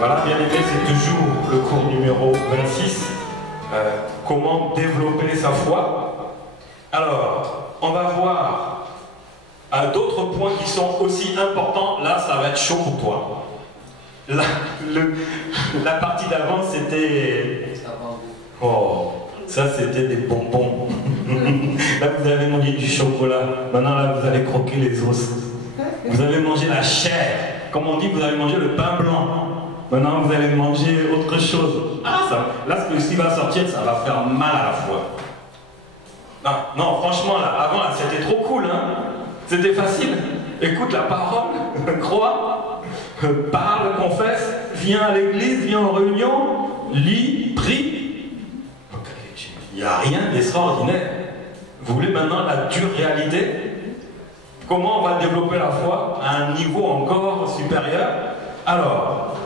Voilà, bien aimé, c'est toujours le cours numéro 26. Comment développer sa foi. Alors, on va voir d'autres points qui sont aussi importants. Là, ça va être chaud pour toi. La partie d'avant, c'était... Oh, ça, c'était des bonbons. Là, vous avez mangé du chocolat. Maintenant, là, vous allez croquer les os. Vous avez mangé la chair. Comme on dit, vous avez mangé le pain blanc. Maintenant, vous allez manger autre chose. Ah, ça, là, ce qui va sortir, ça va faire mal à la foi. Non, non, franchement, là, avant, là, c'était trop cool, hein. C'était facile. Écoute la parole, crois, parle, confesse, viens à l'église, viens en réunion, lis, prie. Il n'y a rien d'extraordinaire. Vous voulez maintenant la dure réalité? Comment on va développer la foi à un niveau encore supérieur? Alors,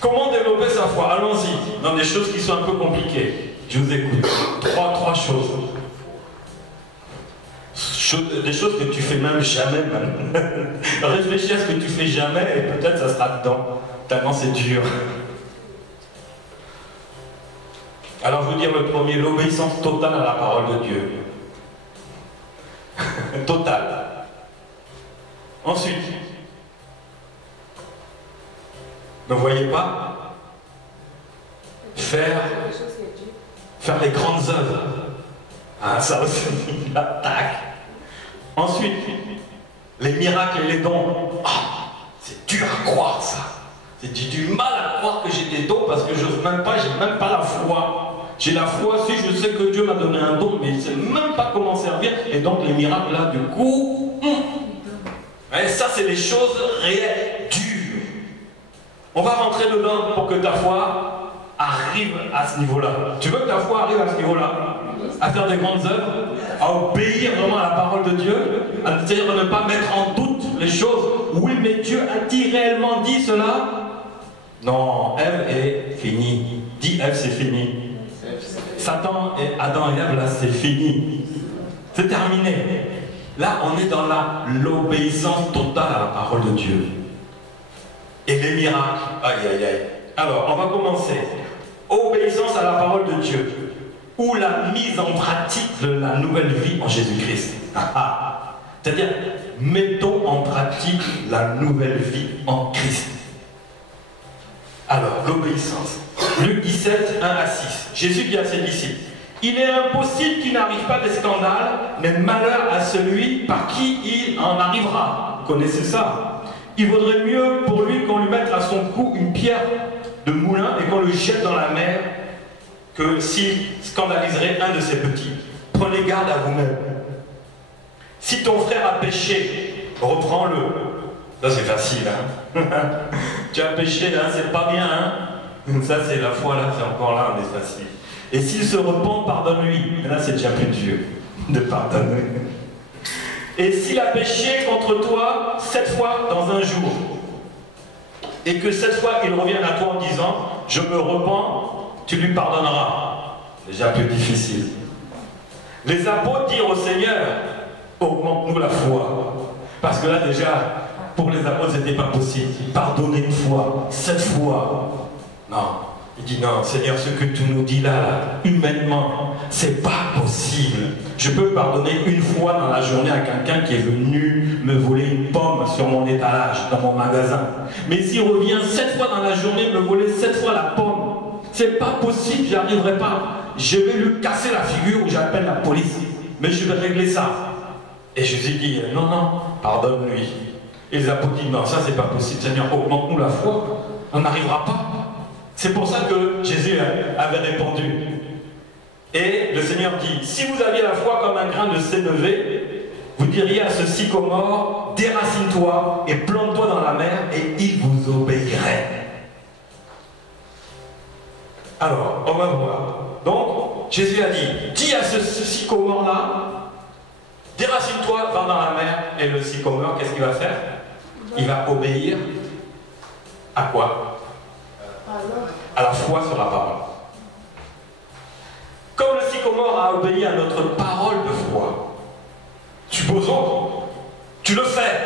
comment développer sa foi? Allons-y, dans des choses qui sont un peu compliquées. Je vous écoute. Trois choses. Des choses que tu fais même jamais. Réfléchis à ce que tu fais jamais et peut-être ça sera dedans. Tellement c'est dur. Alors je veux dire le premier, l'obéissance totale à la parole de Dieu. Totale. Ensuite, ne voyez pas faire les grandes œuvres. Ah, ça aussi, l'attaque. Ensuite, les miracles et les dons. Ah, c'est dur à croire ça. J'ai du mal à croire que j'ai des dons parce que je n'ose même pas, j'ai même pas la foi. J'ai la foi si je sais que Dieu m'a donné un don, mais je ne sais même pas comment servir. Et donc les miracles là, du coup, et ça c'est les choses réelles, dures. On va rentrer dedans pour que ta foi arrive à ce niveau-là. Tu veux que ta foi arrive à ce niveau-là? À faire des grandes œuvres, à obéir vraiment à la parole de Dieu, c'est-à-dire à ne pas mettre en doute les choses. Oui, mais Dieu a-t-il réellement dit cela? Non, Ève est finie. Dis Ève, c'est fini. Satan et Adam et Ève, là, c'est fini. C'est terminé. Là, on est dans l'obéissance totale à la parole de Dieu. Et les miracles, aïe, aïe, aïe. Alors, on va commencer. Obéissance à la parole de Dieu. Ou la mise en pratique de la nouvelle vie en Jésus-Christ. C'est-à-dire, mettons en pratique la nouvelle vie en Christ. Alors, l'obéissance. Luc 17, 1 à 6. Jésus dit à ses disciples, il est impossible qu'il n'arrive pas des scandales, mais malheur à celui par qui il en arrivera. Vous connaissez ça? Il vaudrait mieux pour lui qu'on lui mette à son cou une pierre de moulin et qu'on le jette dans la mer que s'il scandaliserait un de ses petits. Prenez garde à vous-même. Si ton frère a péché, reprends-le. Ça c'est facile, hein. Tu as péché, hein, c'est pas bien, hein. Ça c'est la foi, là, c'est encore là, on est facile. Et s'il se repent, pardonne-lui. Là c'est déjà plus dur de pardonner. Et s'il a péché contre toi 7 fois dans un jour, et que cette fois il revienne à toi en disant, je me repens, tu lui pardonneras. Déjà plus difficile. Les apôtres dirent au Seigneur, augmente-nous la foi. Parce que là déjà, pour les apôtres, c'était pas possible. Pardonner une fois, 7 fois. Non. Il dit non, Seigneur, ce que tu nous dis là, humainement, c'est pas possible. Je peux pardonner une fois dans la journée à quelqu'un qui est venu me voler une pomme sur mon étalage, dans mon magasin. Mais s'il revient 7 fois dans la journée, me voler 7 fois la pomme, c'est pas possible, j'y arriverai pas. Je vais lui casser la figure ou j'appelle la police. Mais je vais régler ça. Et Jésus dit, non, non, pardonne-lui. Et les apôtres disent, non, ça c'est pas possible, Seigneur, augmente-nous la foi. On n'arrivera pas. C'est pour ça que Jésus avait répondu. Et le Seigneur dit, si vous aviez la foi comme un grain de sénévé, vous diriez à ce sycomore, déracine-toi et plante-toi dans la mer et il vous obéirait. Alors, on va voir. Donc, Jésus a dit, dis à ce sycomore-là, déracine-toi, va dans la mer, et le sycomore, qu'est-ce qu'il va faire? Il va obéir à quoi? À la foi sur la parole. Comme le sycomore a obéi à notre parole de foi, supposons, tu le fais.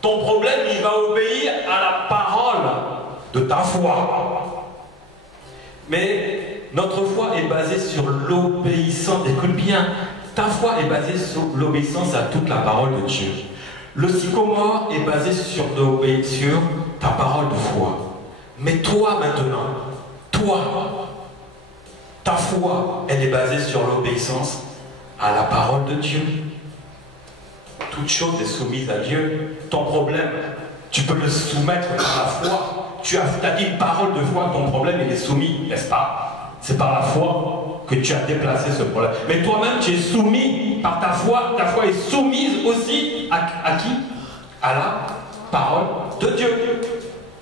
Ton problème, il va obéir à la parole de ta foi. Mais notre foi est basée sur l'obéissance. Écoute bien, ta foi est basée sur l'obéissance à toute la parole de Dieu. Le sycomore est basé sur ta parole de foi. Mais toi maintenant, toi, ta foi, elle est basée sur l'obéissance à la parole de Dieu. Toute chose est soumise à Dieu. Ton problème, tu peux le soumettre par la foi. Tu as dit une parole de foi, ton problème il est soumis, n'est-ce pas? C'est par la foi que tu as déplacé ce problème. Mais toi-même, tu es soumis par ta foi est soumise aussi à qui? À la parole de Dieu.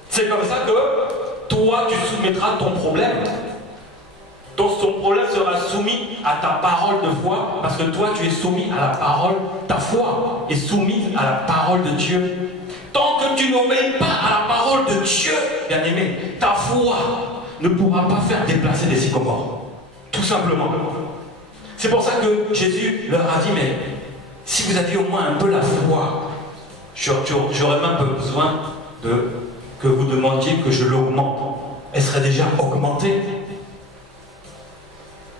C'est comme ça que toi, tu soumettras ton problème. Donc ton problème sera soumis à ta parole de foi, parce que toi, tu es soumis à la parole, ta foi est soumise à la parole de Dieu. Tant que tu n'obéis pas à la parole de Dieu, bien-aimé, ta foi ne pourra pas faire déplacer des sycomores. Tout simplement. C'est pour ça que Jésus leur a dit, mais si vous aviez au moins un peu la foi, j'aurais même besoin que vous demandiez que je l'augmente. Elle serait déjà augmentée.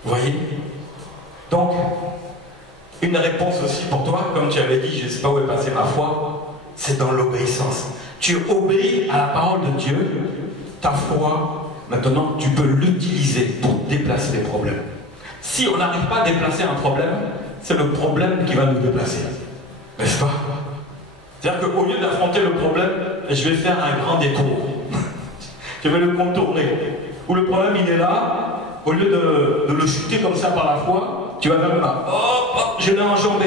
Vous voyez? Donc, une réponse aussi pour toi, comme tu avais dit, je ne sais pas où est passée ma foi, c'est dans l'obéissance. Tu obéis à la parole de Dieu, ta foi, maintenant tu peux l'utiliser pour déplacer les problèmes. Si on n'arrive pas à déplacer un problème, c'est le problème qui va nous déplacer. N'est-ce pas? C'est-à-dire qu'au lieu d'affronter le problème, je vais faire un grand détour. Je vais le contourner. Ou le problème il est là, au lieu de le chuter comme ça par la foi, tu vas même là. Hop, je l'ai enjambé.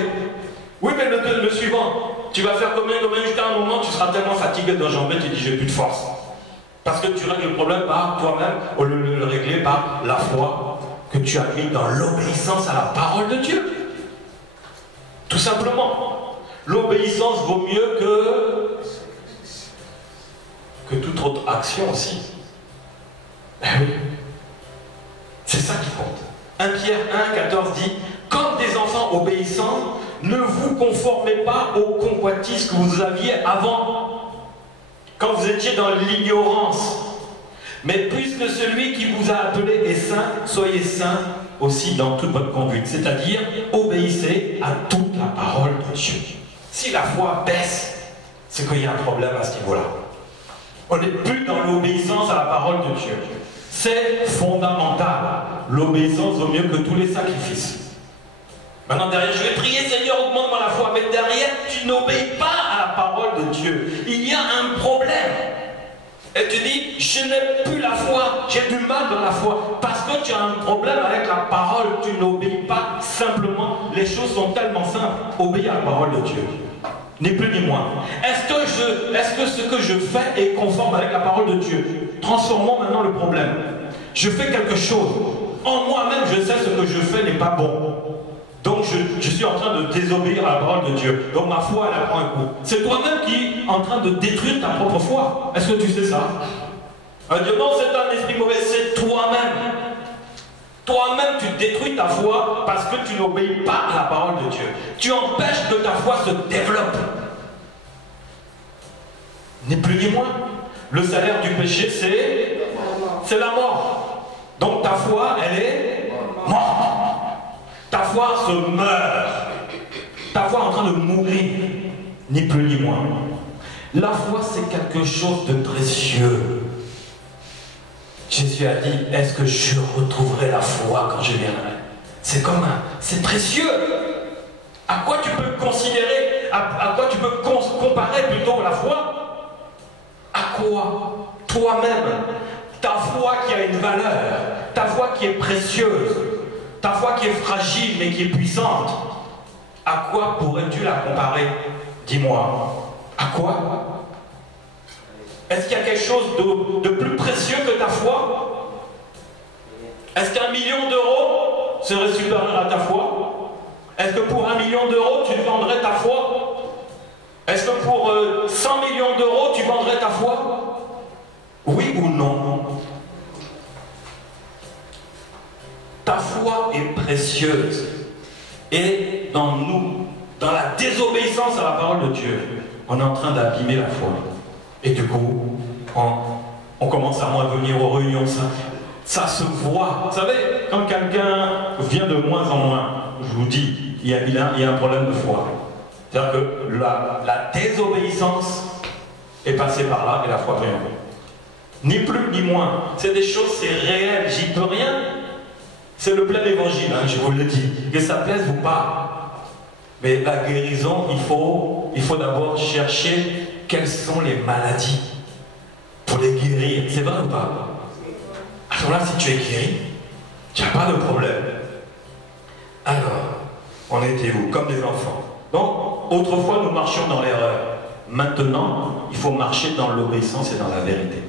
Oui, mais le suivant, tu vas faire combien jusqu'à un moment, tu seras tellement fatigué d'enjamber, tu dis j'ai plus de force. Parce que tu règles le problème par toi-même, au lieu de le régler par la foi que tu as mis dans l'obéissance à la parole de Dieu. Tout simplement. L'obéissance vaut mieux que toute autre action aussi. Ben oui. C'est ça qui compte. 1 Pierre 1,14 dit « Comme des enfants obéissants, ne vous conformez pas aux convoitises que vous aviez avant, quand vous étiez dans l'ignorance. Mais puisque celui qui vous a appelé est saint, soyez saints aussi dans toute votre conduite. » C'est-à-dire, obéissez à toute la parole de Dieu. Si la foi baisse, c'est qu'il y a un problème à ce niveau-là. On n'est plus dans l'obéissance à la parole de Dieu. C'est fondamental. L'obéissance vaut mieux que tous les sacrifices. Maintenant, derrière, je vais prier, Seigneur, augmente-moi la foi. Mais derrière, tu n'obéis pas à la parole de Dieu. Il y a un problème. Et tu dis, je n'ai plus la foi, j'ai du mal dans la foi. Parce que tu as un problème avec la parole, tu n'obéis pas simplement. Les choses sont tellement simples. Obéis à la parole de Dieu. Ni plus ni moins. Est-ce que ce que je fais est conforme avec la parole de Dieu? Transformons maintenant le problème. Je fais quelque chose. En moi-même, je sais ce que je fais n'est pas bon. Donc je suis en train de désobéir à la parole de Dieu. Donc ma foi, elle prend un coup. C'est toi-même qui es en train de détruire ta propre foi. Est-ce que tu sais ça? Dieu, non, c'est un esprit mauvais, c'est toi-même. Toi-même, tu détruis ta foi parce que tu n'obéis pas à la parole de Dieu. Tu empêches que ta foi se développe. Ni plus ni moins. Le salaire du péché, c'est la mort. Donc ta foi, elle est morte. Ta foi se meurt. Ta foi est en train de mourir. Ni plus ni moins. La foi, c'est quelque chose de précieux. Jésus a dit, est-ce que je retrouverai la foi quand je viendrai? C'est comme c'est précieux. À quoi tu peux considérer, à quoi tu peux comparer plutôt la foi? À quoi? Toi-même. Ta foi qui a une valeur, ta foi qui est précieuse, ta foi qui est fragile mais qui est puissante. À quoi pourrais-tu la comparer? Dis-moi. À quoi? Est-ce qu'il y a quelque chose de plus précieux que ta foi? Est-ce qu'1 million d'euros serait supérieur à ta foi? Est-ce que pour 1 million d'euros, tu vendrais ta foi? Est-ce que pour 100 millions d'euros, tu vendrais ta foi? Oui ou non? Ta foi est précieuse. Et dans nous, dans la désobéissance à la parole de Dieu, on est en train d'abîmer la foi. Et du coup, On commence à moins venir aux réunions, ça se voit. Vous savez, quand quelqu'un vient de moins en moins, je vous dis, il y a un problème de foi. C'est-à-dire que la désobéissance est passée par là et la foi vient. Ni plus ni moins. C'est des choses, c'est réel, j'y peux rien. C'est le plein évangile, hein, je vous le dis. Que ça plaise ou pas. Mais la guérison, il faut d'abord chercher quelles sont les maladies pour les guérir. C'est vrai ou pas? Alors là, si tu es guéri, tu n'as pas de problème. Alors, on était où? Comme des enfants. Donc, autrefois, nous marchions dans l'erreur. Maintenant, il faut marcher dans l'obéissance et dans la vérité.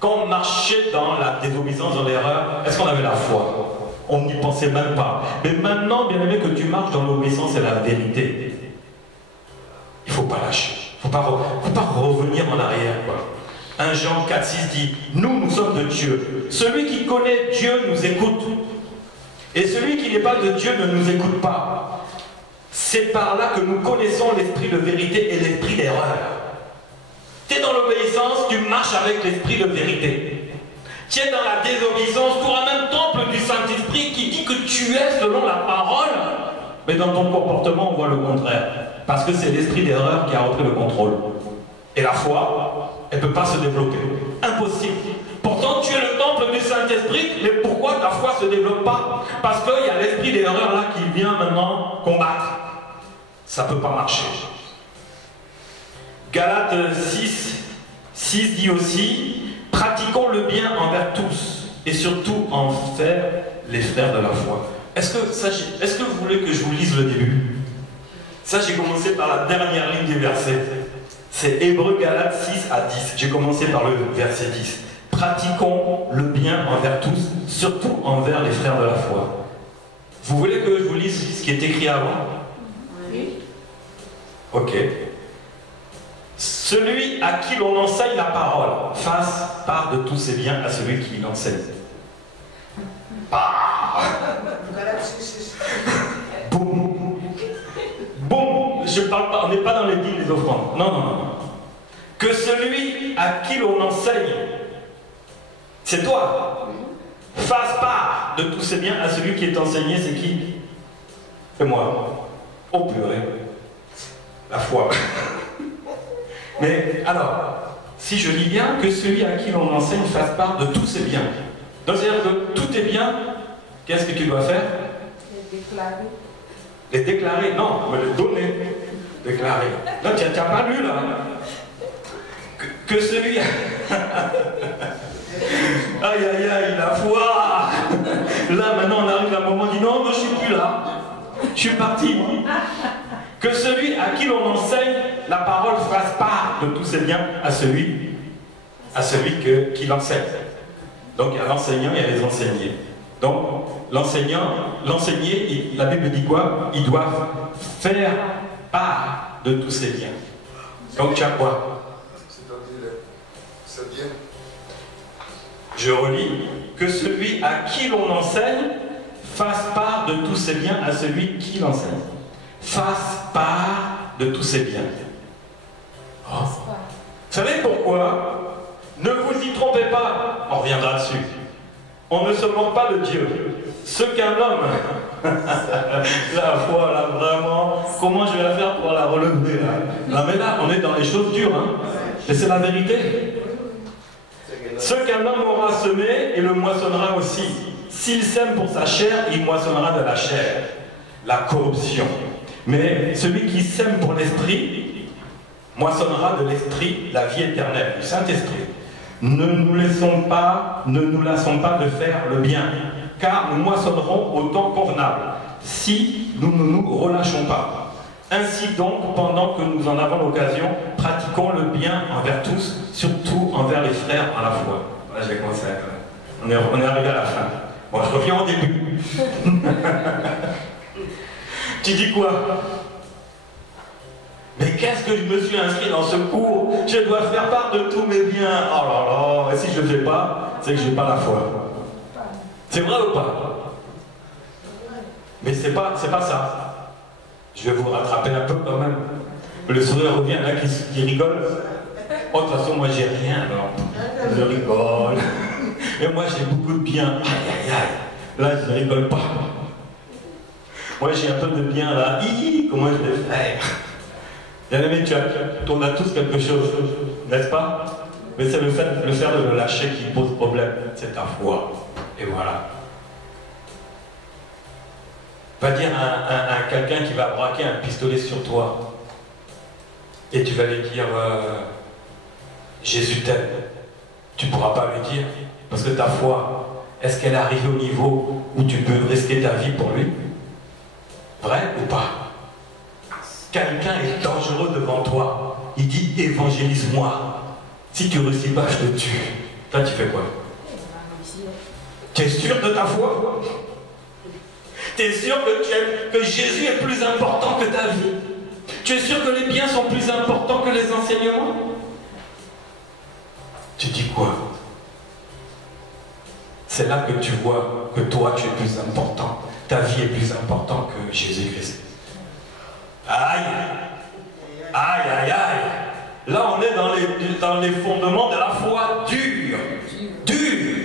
Quand on marchait dans la désobéissance, dans l'erreur, est-ce qu'on avait la foi? On n'y pensait même pas. Mais maintenant, bien aimé, que tu marches dans l'obéissance et la vérité, il ne faut pas lâcher. Il ne faut pas revenir en arrière, quoi. 1 Jean 4,6 dit, nous sommes de Dieu. Celui qui connaît Dieu nous écoute. Et celui qui n'est pas de Dieu ne nous écoute pas. C'est par là que nous connaissons l'esprit de vérité et l'esprit d'erreur. Tu es dans l'obéissance, tu marches avec l'esprit de vérité. Tu es dans la désobéissance, tu auras même temple du Saint-Esprit qui dit que tu es selon la parole. Mais dans ton comportement, on voit le contraire. Parce que c'est l'esprit d'erreur qui a repris le contrôle. Et la foi, elle ne peut pas se développer. Impossible. Pourtant, tu es le temple du Saint-Esprit, mais pourquoi ta foi ne se développe pas? Parce qu'il y a l'esprit d'erreur là qui vient maintenant combattre. Ça ne peut pas marcher. Galates 6 dit aussi, pratiquons le bien envers tous, et surtout envers les frères de la foi. Est-ce que vous voulez que je vous lise le début? Ça, j'ai commencé par la dernière ligne du verset. C'est Hébreux Galates 6 à 10. J'ai commencé par le verset 10. Pratiquons le bien envers tous, surtout envers les frères de la foi. Vous voulez que je vous lise ce qui est écrit avant? Oui. Ok. Celui à qui l'on enseigne la parole, fasse part de tous ses biens à celui qui l'enseigne. Boum. Boum. Je parle pas, on n'est pas dans les dîmes, les offrandes. Non. Que celui à qui l'on enseigne, c'est toi, fasse part de tous ses biens à celui qui est enseigné, c'est qui? C'est moi. Oh purée. La foi. Mais alors, si je lis bien, que celui à qui l'on enseigne fasse part de tous ses biens. Donc c'est-à-dire que tout est bien, qu'est-ce que tu dois faire? Les déclarer. Les déclarer? Non, mais les donner. Déclarer. Non, tu n'as pas lu là. Que celui... Aïe, la foi. Là, maintenant, on arrive à un moment, on dit non, moi je suis plus là. Je suis parti. Que celui à qui l'on enseigne la parole fasse part de tous ses biens à celui qui l'enseigne. Donc il y a l'enseignant et il y a les enseignés. Donc l'enseigné, la Bible dit quoi? Il doit faire part de tous ses biens. Donc tu as quoi? C'est bien. Je relis. Que celui à qui l'on enseigne fasse part de tous ses biens à celui qui l'enseigne. Fasse part de tous ses biens. Oh. Vous savez pourquoi? Ne vous y trompez pas. On reviendra dessus. On ne se moque pas de Dieu. Ce qu'un homme, la foi là vraiment, comment je vais la faire pour la relever là? Non mais là, on est dans les choses dures, hein. Et c'est la vérité. Ce qu'un homme aura semé, il le moissonnera aussi. S'il sème pour sa chair, il moissonnera de la chair. La corruption. Mais celui qui sème pour l'esprit, moissonnera de l'esprit la vie éternelle, du Saint-Esprit. Ne nous lassons pas de faire le bien, car nous moissonnerons au temps convenable, si nous ne nous relâchons pas. Ainsi donc, pendant que nous en avons l'occasion, pratiquons le bien envers tous, surtout envers les frères en la foi. Là, je vais commencer à... On est arrivé à la fin. Bon, je reviens au début. Tu dis quoi? Mais qu'est-ce que je me suis inscrit dans ce cours? Je dois faire part de tous mes biens. Oh là là, et si je ne le fais pas, c'est que je n'ai pas la foi. C'est vrai ou pas? Mais c'est pas ça. Je vais vous rattraper un peu quand même. Le sourire revient là qui rigole. Oh, de toute façon, moi j'ai rien alors. je rigole. Et moi, j'ai beaucoup de bien. Aïe, aïe, aïe. Là, je ne rigole pas. Moi, j'ai un peu de bien là. Comment je vais faire? Bien aimé, on a tous quelque chose, n'est-ce pas? Mais c'est le faire de le lâcher qui pose problème. C'est ta foi. Et voilà. Va dire à quelqu'un qui va braquer un pistolet sur toi. Et tu vas lui dire Jésus t'aime. Tu ne pourras pas lui dire. Parce que ta foi, est-ce qu'elle est arrivée au niveau où tu peux risquer ta vie pour lui? Vrai ou pas? Quelqu'un est dangereux devant toi. Il dit évangélise-moi. Si tu ne réussis pas, je te tue. Toi, tu fais quoi? Tu es sûr de ta foi? Tu es sûr que Jésus est plus important que ta vie? Tu es sûr que les biens sont plus importants que les enseignements? Tu dis quoi? C'est là que tu vois que toi, tu es plus important. Ta vie est plus importante que Jésus-Christ. Aïe! Aïe, aïe, aïe! Là, on est dans les fondements de la foi dure. Dure.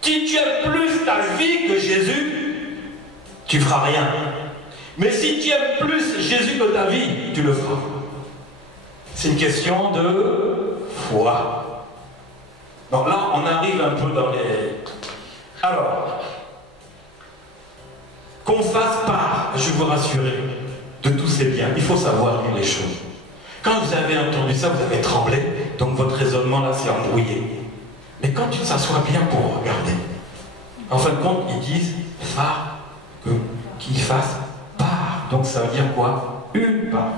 Si tu aimes plus ta vie que Jésus, tu ne feras rien. Mais si tu aimes plus Jésus que ta vie, tu le feras. C'est une question de foi. Donc là, on arrive un peu dans les... Alors, qu'on fasse part, je vous rassurer, de tous ces biens. Il faut savoir lire les choses. Quand vous avez entendu ça, vous avez tremblé, donc votre raisonnement là s'est embrouillé. Mais quand tu s'assois bien pour regarder, en fin de compte, ils disent qu'ils fassent part. Donc ça veut dire quoi? Une part.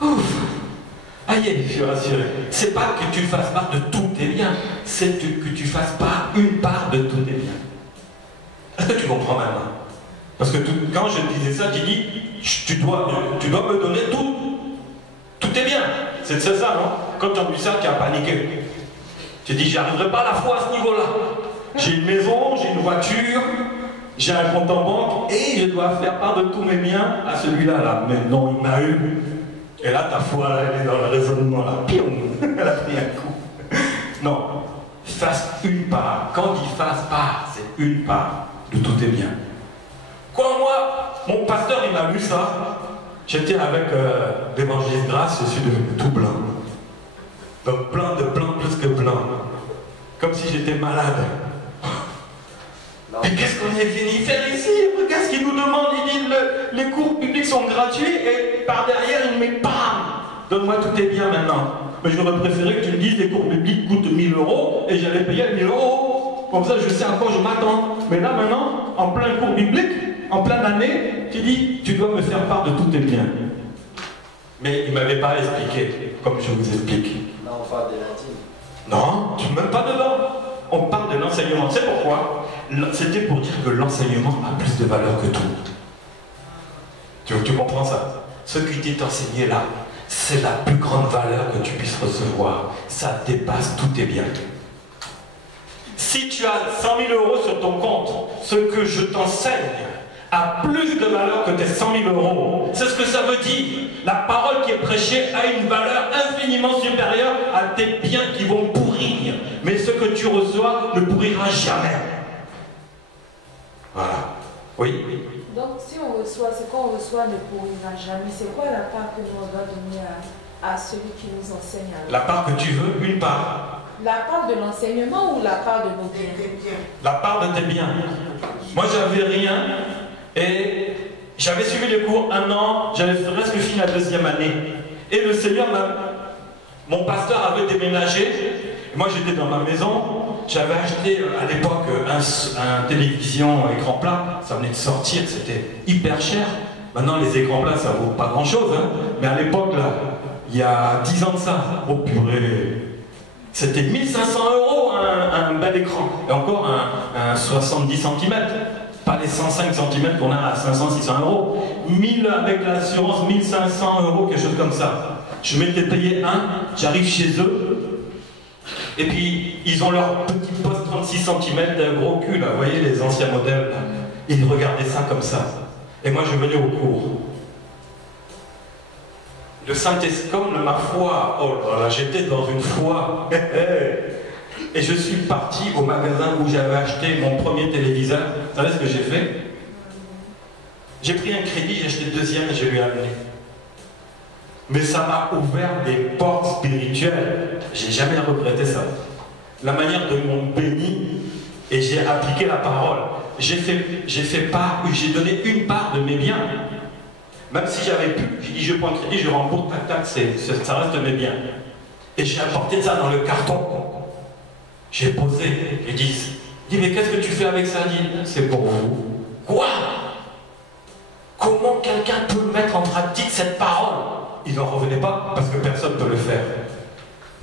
Ouf! Aïe, je suis rassuré. C'est pas que tu fasses part de tous tes biens, c'est que tu fasses part, une part de tous tes biens. Est-ce que tu comprends maintenant? Parce que quand je disais ça, tu dis, tu dois me donner tous tes biens. C'est ça, non? Quand tu as vu ça, tu as paniqué. Tu dis, j'arriverai pas à la foi à ce niveau-là. J'ai une maison, j'ai une voiture, j'ai un compte en banque, et je dois faire part de tous mes biens à celui-là. Là. Mais non, il m'a eu. Et là, ta foi, là, elle est dans le raisonnement, là. Pion, elle a pris un coup. Non, fasse une part. Quand on dit fasse part, c'est une part de tous tes biens. Quoi, moi, mon pasteur, il m'a vu ça. J'étais avec l'évangéliste Grâce, je suis devenu tout blanc. Donc plein de blanc plus que blanc. Comme si j'étais malade. Mais qu'est-ce qu'on est venu faire ici? Regarde ce qu'il nous demande. Il dit les cours publics sont gratuits et par derrière il me met bam! Donne-moi tous tes biens maintenant. Mais j'aurais préféré que tu me dises les cours publics coûtent 1000 € et j'allais payer 1000 €. Comme ça je sais à quoi je m'attends. Mais là maintenant, en plein cours biblique, en pleine année, tu dis tu dois me faire part de tous tes biens. Mais il ne m'avait pas expliqué comme je vous explique. Non, on parle de l'intime. Non, tu ne même pas dedans. On parle de l'enseignement. C'est pourquoi? C'était pour dire que l'enseignement a plus de valeur que tout. Tu comprends ça? Ce qui t'est enseigné là, c'est la plus grande valeur que tu puisses recevoir. Ça dépasse tous tes biens. Si tu as 100 000 € sur ton compte, ce que je t'enseigne a plus de valeur que tes 100 000 €. C'est ce que ça veut dire. La parole qui est prêchée a une valeur infiniment supérieure à tes biens qui vont pourrir. Mais ce que tu reçois ne pourrira jamais. Voilà. Oui. Donc si on reçoit, ce qu'on reçoit ne pourrira jamais. C'est quoi la part que nous on doit donner à celui qui nous enseigne? La part que tu veux, une part. La part de l'enseignement ou la part de nos biens? La part de tes biens. Moi j'avais rien. Et j'avais suivi les cours 1 an, j'avais presque fini la 2e année. Et le Seigneur mon pasteur avait déménagé. Moi j'étais dans ma maison. J'avais acheté à l'époque un télévision écran plat. Ça venait de sortir, c'était hyper cher. Maintenant les écrans plats ça vaut pas grand chose. Hein. Mais à l'époque là, il y a 10 ans de ça, oh purée. C'était 1500 € un bel écran. Et encore un 70 cm. Pas les 105 cm qu'on a à 500-600 €. 1000 avec l'assurance, 1500 €, quelque chose comme ça. Je m'étais payé un, j'arrive chez eux. Et puis, ils ont leur petit poste 36 cm d'un gros cul, là. Vous voyez les anciens modèles, là. Ils regardaient ça comme ça. Et moi, je venais au cours. Le Saint-Esprit, comme ma foi, oh là là, j'étais dans une foi. Et je suis parti au magasin où j'avais acheté mon premier téléviseur. Vous savez ce que j'ai fait? J'ai pris un crédit, j'ai acheté le deuxième et je lui ai amené. Mais ça m'a ouvert des portes spirituelles. J'ai jamais regretté ça. La manière dont ils m'ont béni et j'ai appliqué la parole. J'ai j'ai donné une part de mes biens. Même si j'avais pu, j'ai dit je prends un crédit, je rembourse, tac, tac, ça reste mes biens. Et j'ai apporté ça dans le carton. J'ai posé, ils disent, mais qu'est-ce que tu fais avec ça? Dit, c'est pour vous. Quoi? Comment quelqu'un peut mettre en pratique cette parole? Il n'en revenait pas parce que personne ne peut le faire.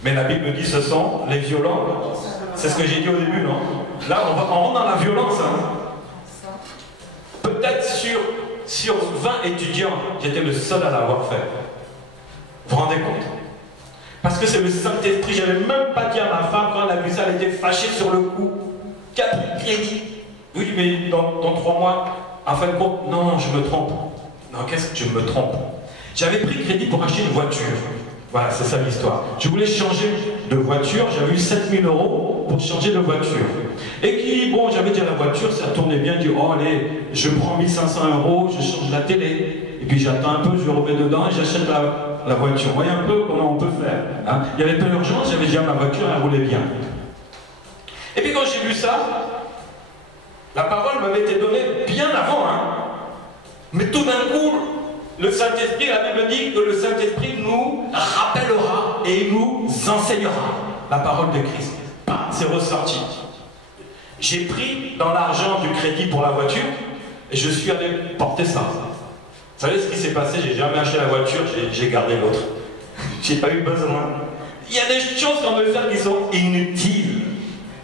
Mais la Bible dit ce sont les violents. C'est ce que j'ai dit au début, non? Là, on rentre dans la violence. Hein. Peut-être sur 20 étudiants, j'étais le seul à l'avoir fait. Vous vous rendez compte? Parce que c'est le Saint-Esprit. Je n'avais même pas dit à ma femme quand elle a vu ça, elle était fâchée sur le coup. Qu'a dit? Oui, mais dans 3 mois, en fin de compte, non, je me trompe. Non, qu'est-ce que je me trompe? J'avais pris crédit pour acheter une voiture. Voilà, c'est ça l'histoire. Je voulais changer de voiture, j'avais eu 7000 € pour changer de voiture. Et qui, bon, j'avais dit à la voiture, ça tournait bien, dit, oh allez, je prends 1500 €, je change la télé. Et puis j'attends un peu, je remets dedans et j'achète la voiture. Vous voyez un peu comment on peut faire. Hein? Il n'y avait pas d'urgence, j'avais dit à ma voiture, elle roulait bien. Et puis quand j'ai vu ça, la parole m'avait été donnée bien avant. Hein? Mais tout d'un coup, le Saint-Esprit, la Bible dit que le Saint-Esprit nous rappellera et nous enseignera la parole de Christ. C'est ressorti. J'ai pris dans l'argent du crédit pour la voiture et je suis allé porter ça. Vous savez ce qui s'est passé? J'ai jamais acheté la voiture, j'ai gardé l'autre. J'ai pas eu besoin. Il y a des choses qu'on veut faire qui sont inutiles.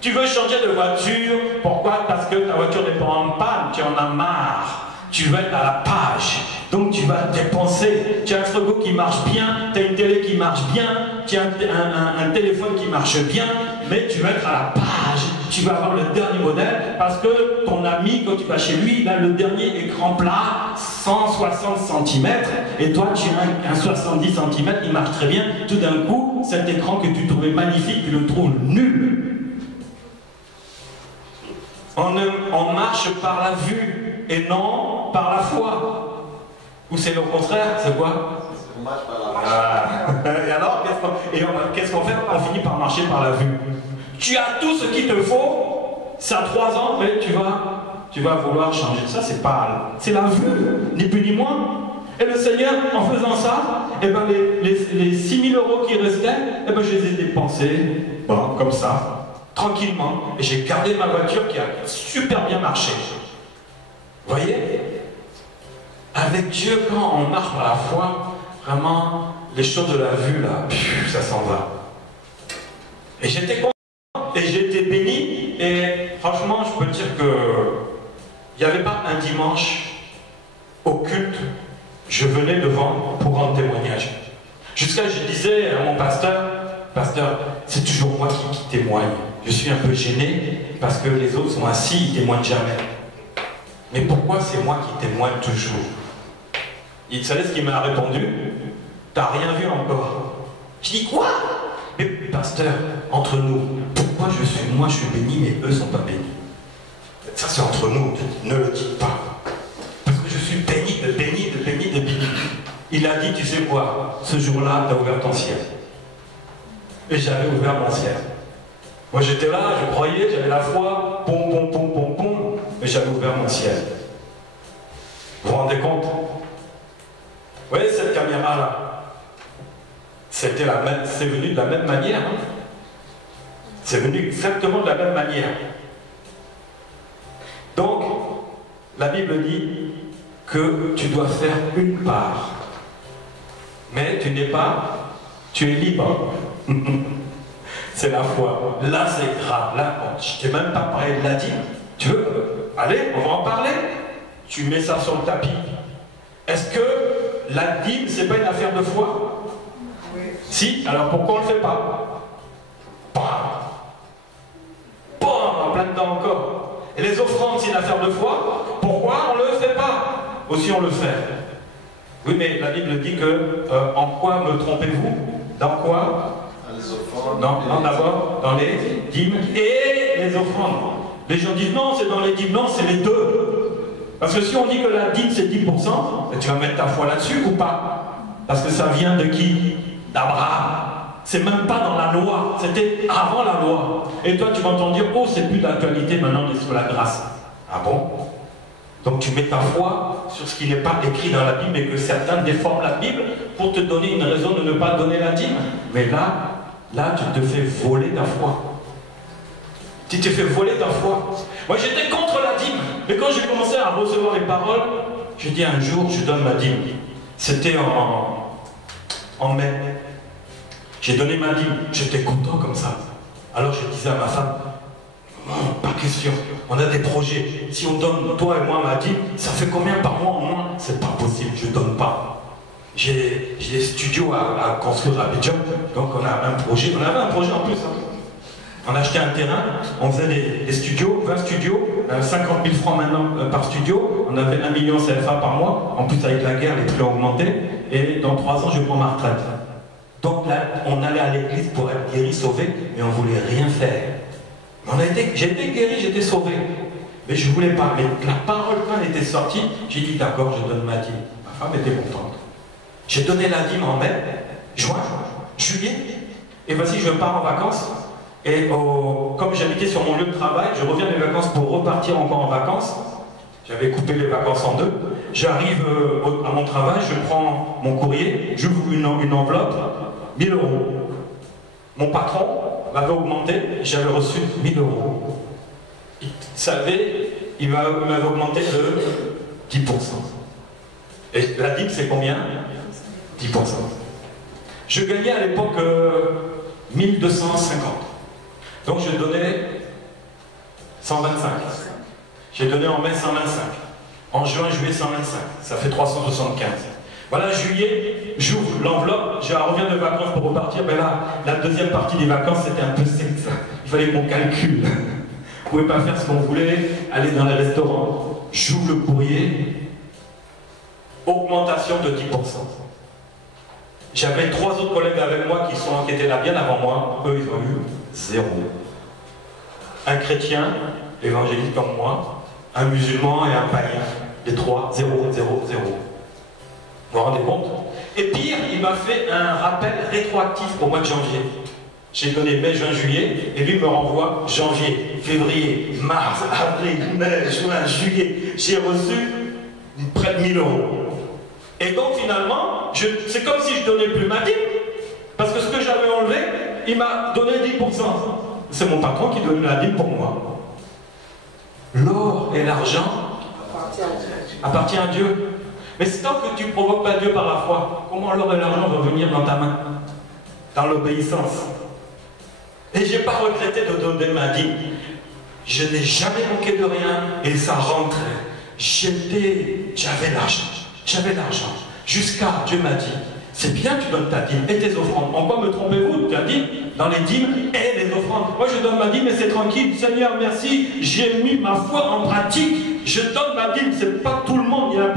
Tu veux changer de voiture, pourquoi? Parce que ta voiture n'est pas en panne, tu en as marre. Tu vas être à la page, donc tu vas dépenser. Tu as un frigo qui marche bien, tu as une télé qui marche bien, tu as un téléphone qui marche bien, mais tu vas être à la page. Tu vas avoir le dernier modèle parce que ton ami, quand tu vas chez lui, il a le dernier écran plat, 160 cm, et toi tu as un 70 cm, il marche très bien. Tout d'un coup, cet écran que tu trouvais magnifique, tu le trouves nul. On marche par la vue et non par la foi. Ou c'est le contraire, c'est quoi? On marche par la foi. Et alors, qu'est-ce qu'on fait? On finit par marcher par la vue. Tu as tout ce qu'il te faut, ça a 3 ans, mais tu vas vouloir changer. Ça, c'est la vue, ni plus ni moins. Et le Seigneur, en faisant ça, eh ben, les 6000 € qui restaient, eh ben, je les ai dépensés, bon, comme ça. Tranquillement, et j'ai gardé ma voiture qui a super bien marché. Vous voyez? Avec Dieu, quand on marche par la foi, vraiment, les choses de la vue, là, ça s'en va. Et j'étais content, et j'ai été béni, et franchement, je peux dire que il n'y avait pas un dimanche au culte, je venais devant pour rendre témoignage. Jusqu'à je disais à mon pasteur, c'est toujours moi qui témoigne. Je suis un peu gêné parce que les autres sont assis, ils ne témoignent jamais. Mais pourquoi c'est moi qui témoigne toujours? Il savait ce qu'il m'a répondu? T'as rien vu encore. Je dis quoi? Mais pasteur, entre nous, pourquoi moi je suis béni mais eux ne sont pas bénis? Ça c'est entre nous, ne le dites pas. Parce que je suis béni. Il a dit, tu sais quoi? Ce jour-là, tu as ouvert ton ciel. Et j'avais ouvert mon ciel. Moi j'étais là, je croyais, j'avais la foi, pom, mais j'avais ouvert mon ciel. Vous vous rendez compte? Vous voyez cette caméra-là? C'est venu de la même manière. Hein? C'est venu exactement de la même manière. Donc, la Bible dit que tu dois faire une part. Mais tu es libre. C'est la foi. Là, c'est grave. Là, je t'ai même pas parlé de la dîme. Tu veux? Allez, on va en parler. Tu mets ça sur le tapis. Est-ce que la dîme, c'est pas une affaire de foi? Oui. Si, alors pourquoi on ne le fait pas? Bam, en plein dedans encore. Et les offrandes, c'est une affaire de foi. Pourquoi on ne le fait pas? Aussi, on le fait. Oui, mais la Bible dit que en quoi me trompez-vous? Dans quoi? Non, d'abord, dans les dîmes et les offrandes. Les gens disent non, c'est dans les dîmes. Non, c'est les deux. Parce que si on dit que la dîme c'est 10%, tu vas mettre ta foi là-dessus ou pas? Parce que ça vient de qui? D'Abraham. C'est même pas dans la loi, c'était avant la loi. Et toi tu vas entendre dire, oh c'est plus d'actualité, maintenant on est sous la grâce. Ah bon? Donc tu mets ta foi sur ce qui n'est pas écrit dans la Bible et que certains déforment la Bible pour te donner une raison de ne pas donner la dîme. Mais là tu te fais voler ta foi. Tu te fais voler ta foi. Moi j'étais contre la dîme, mais quand j'ai commencé à recevoir les paroles, j'ai dit un jour je donne ma dîme. C'était en mai. J'ai donné ma dîme, j'étais content comme ça. Alors je disais à ma femme, oh, pas question, on a des projets. Si on donne, toi et moi, ma dîme, ça fait combien par mois en moins? C'est pas possible, je donne pas. J'ai des studios à construire à Abidjan, donc on a un projet. On avait un projet en plus. On a acheté un terrain, on faisait des studios, 20 studios, 50 000 francs maintenant par studio. On avait 1 million CFA par mois. En plus, avec la guerre, les prix ont augmenté. Et dans 3 ans, je prends ma retraite. Donc là, on allait à l'église pour être guéri, sauvé, mais on ne voulait rien faire. J'étais guéri, j'étais sauvé. Mais je ne voulais pas. Mais la parole, quand elle était sortie, j'ai dit d'accord, je donne ma dîme. Ma femme était contente. J'ai donné la dîme en mai, juin, juillet. Et voici, je pars en vacances. Et comme j'habitais sur mon lieu de travail, je reviens des vacances pour repartir encore en vacances. J'avais coupé les vacances en deux. J'arrive à mon travail, je prends mon courrier, j'ouvre une enveloppe, 1 000 €. Mon patron m'avait augmenté, j'avais reçu 1 000 €. Il savait, il m'avait augmenté de 10%. Et la dîme, c'est combien? 10%. Je gagnais à l'époque 1 250. Donc je donnais 125. J'ai donné en mai 125. En juin, juillet 125. Ça fait 375. Voilà, juillet, j'ouvre l'enveloppe, je reviens de vacances pour repartir. Mais là, la deuxième partie des vacances, c'était un peu sec, ça. Il fallait qu'on calcule. On ne pouvait pas faire ce qu'on voulait, aller dans les restaurants. J'ouvre le courrier. Augmentation de 10%. J'avais 3 autres collègues avec moi qui étaient là bien avant moi. Eux, ils ont eu 0. Un chrétien, évangélique comme moi, un musulman et un païen. Les 3, 0, 0, 0. Vous vous rendez compte? Et pire, il m'a fait un rappel rétroactif au mois de janvier. J'ai donné mai, juin, juillet, et lui me renvoie janvier, février, mars, avril, mai, juin, juillet. J'ai reçu près de 1 000 €. Et donc finalement, c'est comme si je donnais plus ma dîme, parce que ce que j'avais enlevé, il m'a donné 10%. C'est mon patron qui donne la dîme pour moi. L'or et l'argent appartient à Dieu. Mais c'est tant que tu ne provoques pas Dieu par la foi, comment l'or et l'argent vont venir dans ta main? Dans l'obéissance. Et je n'ai pas regretté de donner ma dîme. Je n'ai jamais manqué de rien et ça rentrait. J'avais l'argent. J'avais l'argent. Jusqu'à, Dieu m'a dit, c'est bien que tu donnes ta dîme et tes offrandes. En quoi me trompez-vous? Tu as dit, dans les dîmes et les offrandes. Moi je donne ma dîme et c'est tranquille. Seigneur, merci, j'ai mis ma foi en pratique. Je donne ma dîme, c'est pas tout le monde. Il y a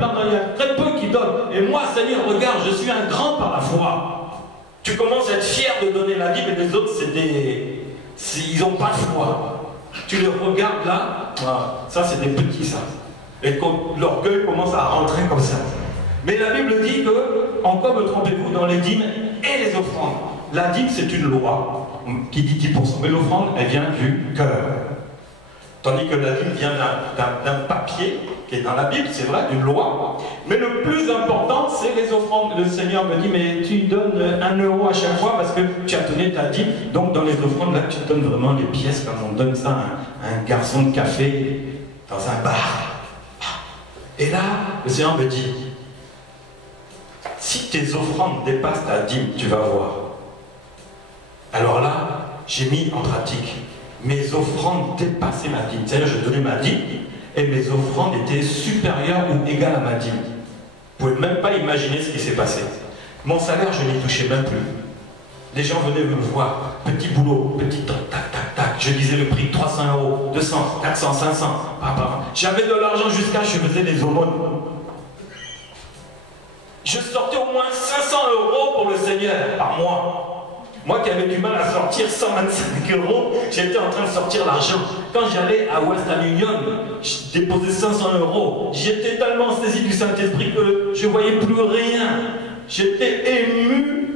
très peu qui donnent. Et moi, Seigneur, regarde, je suis un grand par la foi. Tu commences à être fier de donner la dîme et les autres, ils n'ont pas de foi. Tu les regardes là, ça c'est des petits ça. Et l'orgueil commence à rentrer comme ça. Mais la Bible dit que, en quoi me trompez-vous? Dans les dîmes et les offrandes. La dîme, c'est une loi qui dit 10%, mais l'offrande, elle vient du cœur. Tandis que la dîme vient d'un papier qui est dans la Bible, c'est vrai, d'une loi. Mais le plus important, c'est les offrandes. Le Seigneur me dit, mais tu donnes 1 € à chaque fois parce que tu as donné ta dîme. Donc dans les offrandes, là, tu donnes vraiment les pièces comme on donne ça à un garçon de café dans un bar. Et là, le Seigneur me dit, si tes offrandes dépassent ta dîme, tu vas voir. Alors là, j'ai mis en pratique. Mes offrandes dépassaient ma dîme. C'est-à-dire, je donnais ma dîme et mes offrandes étaient supérieures ou égales à ma dîme. Vous ne pouvez même pas imaginer ce qui s'est passé. Mon salaire, je n'y touchais même plus. Les gens venaient me voir. Petit boulot, petit tac, tac, tac, tac. Je disais le prix, 300 €, 200, 400, 500. J'avais de l'argent jusqu'à, je faisais des aumônes. Je sortais au moins 500 € pour le Seigneur par mois. Moi qui avais du mal à sortir 125 €, j'étais en train de sortir l'argent. Quand j'allais à Western Union, je déposais 500 €. J'étais tellement saisi du Saint-Esprit que je ne voyais plus rien. J'étais ému.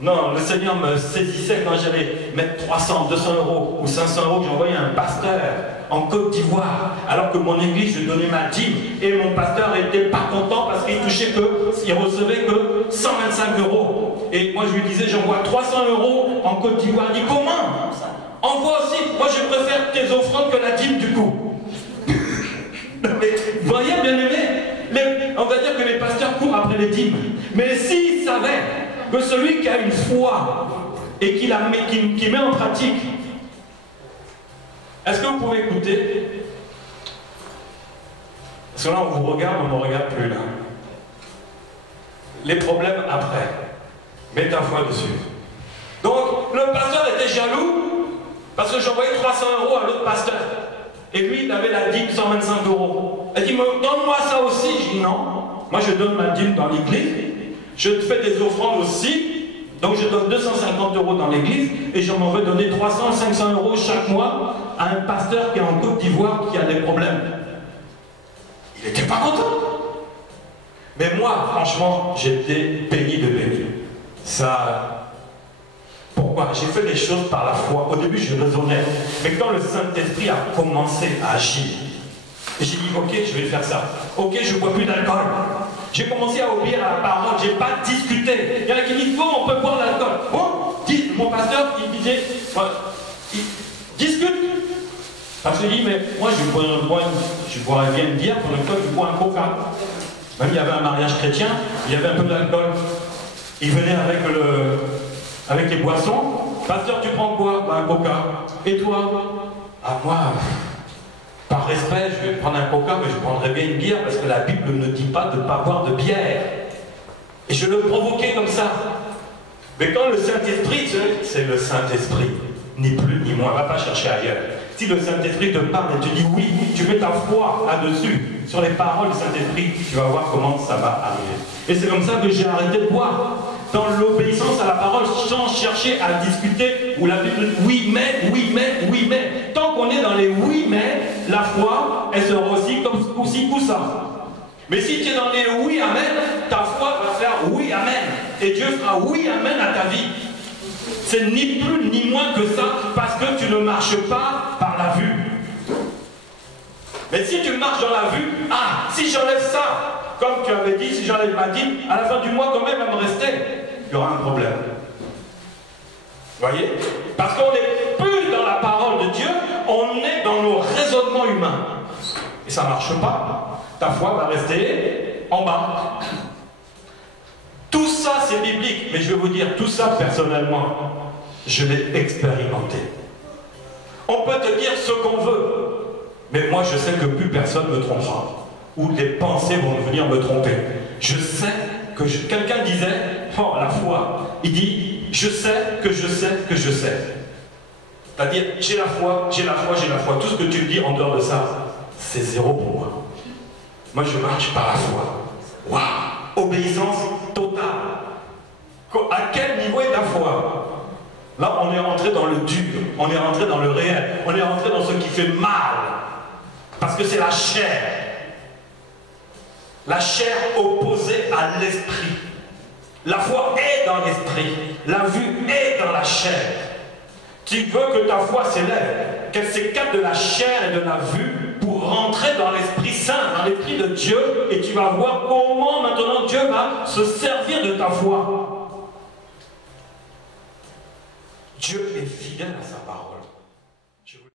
Non, le Seigneur me saisissait quand j'allais mettre 300, 200 € ou 500 €. J'envoyais un pasteur en Côte d'Ivoire, alors que mon église, je donnais ma dîme. Et mon pasteur n'était pas content parce qu'il touchait il recevait que 125 €. Et moi, je lui disais, j'envoie 300 € en Côte d'Ivoire. Il dit, comment? Envoie aussi. Moi, je préfère tes offrandes que la dîme, du coup. Mais, vous voyez, bien aimé, on va dire que les pasteurs courent après les dîmes. Mais s'ils savaient que celui qui a une foi et qui met en pratique, est-ce que vous pouvez écouter? Parce que là, on vous regarde, on ne me regarde plus là. Les problèmes après. Mets ta foi dessus. Donc, le pasteur était jaloux parce que j'envoyais 300 € à l'autre pasteur. Et lui, il avait la dîme 125 €. Il dit, donne-moi ça aussi. Je dis, non. Moi, je donne ma dîme dans l'église. Je fais des offrandes aussi. Donc, je donne 250 € dans l'église. Et je m'en vais donner 300, 500 € chaque mois à un pasteur qui est en Côte d'Ivoire qui a des problèmes. Il n'était pas content. Mais moi, franchement, j'étais béni de béni. Ça... Pourquoi? J'ai fait les choses par la foi. Au début, je raisonnais. Mais quand le Saint-Esprit a commencé à agir, j'ai dit, ok, je vais faire ça. Ok, je ne bois plus d'alcool. J'ai commencé à obéir à la parole. Je n'ai pas discuté. Il y en a qui disent, bon, on peut boire de l'alcool. Bon, mon pasteur, il disait, discute. Parce qu'il dit, mais moi, je boirais bien une bière, pour le temps, je bois un coca. Même il y avait un mariage chrétien, il y avait un peu d'alcool. Il venait avec les boissons. Pasteur, tu prends quoi? Un coca. Et toi? Ah, moi, par respect, je vais prendre un coca, mais je prendrais bien une bière, parce que la Bible ne dit pas de ne pas boire de bière. Et je le provoquais comme ça. Mais quand le Saint-Esprit, c'est le Saint-Esprit, ni plus ni moins, va pas chercher ailleurs. Si le Saint-Esprit te parle et tu dis oui, tu mets ta foi là-dessus, sur les paroles du Saint-Esprit, tu vas voir comment ça va arriver. Et c'est comme ça que j'ai arrêté de boire. Dans l'obéissance à la parole, sans chercher à discuter, où la Bible dit oui mais, oui mais, oui mais. Tant qu'on est dans les oui mais, la foi, elle sera aussi comme ci, coup ça. Mais si tu es dans les oui amen, ta foi va faire oui amen. Et Dieu fera oui amen à ta vie. C'est ni plus ni moins que ça, parce que tu ne marches pas par la vue. Mais si tu marches dans la vue, ah, si j'enlève ça, comme tu avais dit, si j'enlève ma dîme, à la fin du mois, quand même, elle va me rester. Il y aura un problème. Vous voyez? Parce qu'on n'est plus dans la parole de Dieu, on est dans nos raisonnements humains. Et ça ne marche pas. Ta foi va rester en bas. Tout ça, c'est biblique. Mais je vais vous dire, tout ça, personnellement, je l'ai expérimenté. On peut te dire ce qu'on veut. Mais moi, je sais que plus personne ne me trompera. Ou les pensées vont venir me tromper. Je sais que quelqu'un disait, oh, la foi, il dit, je sais que je sais que je sais. C'est-à-dire, j'ai la foi, j'ai la foi, j'ai la foi. Tout ce que tu me dis en dehors de ça, c'est zéro pour moi. Moi, je marche par la foi. Waouh! Obéissance totale. À quel niveau est ta foi? Là, on est rentré dans le dur, on est rentré dans le réel, on est rentré dans ce qui fait mal. Parce que c'est la chair. La chair opposée à l'esprit. La foi est dans l'esprit. La vue est dans la chair. Tu veux que ta foi s'élève, qu'elle s'écarte de la chair et de la vue pour rentrer dans l'Esprit Saint, dans l'Esprit de Dieu, et tu vas voir comment maintenant Dieu va se servir de ta foi. Dieu est fidèle à sa parole.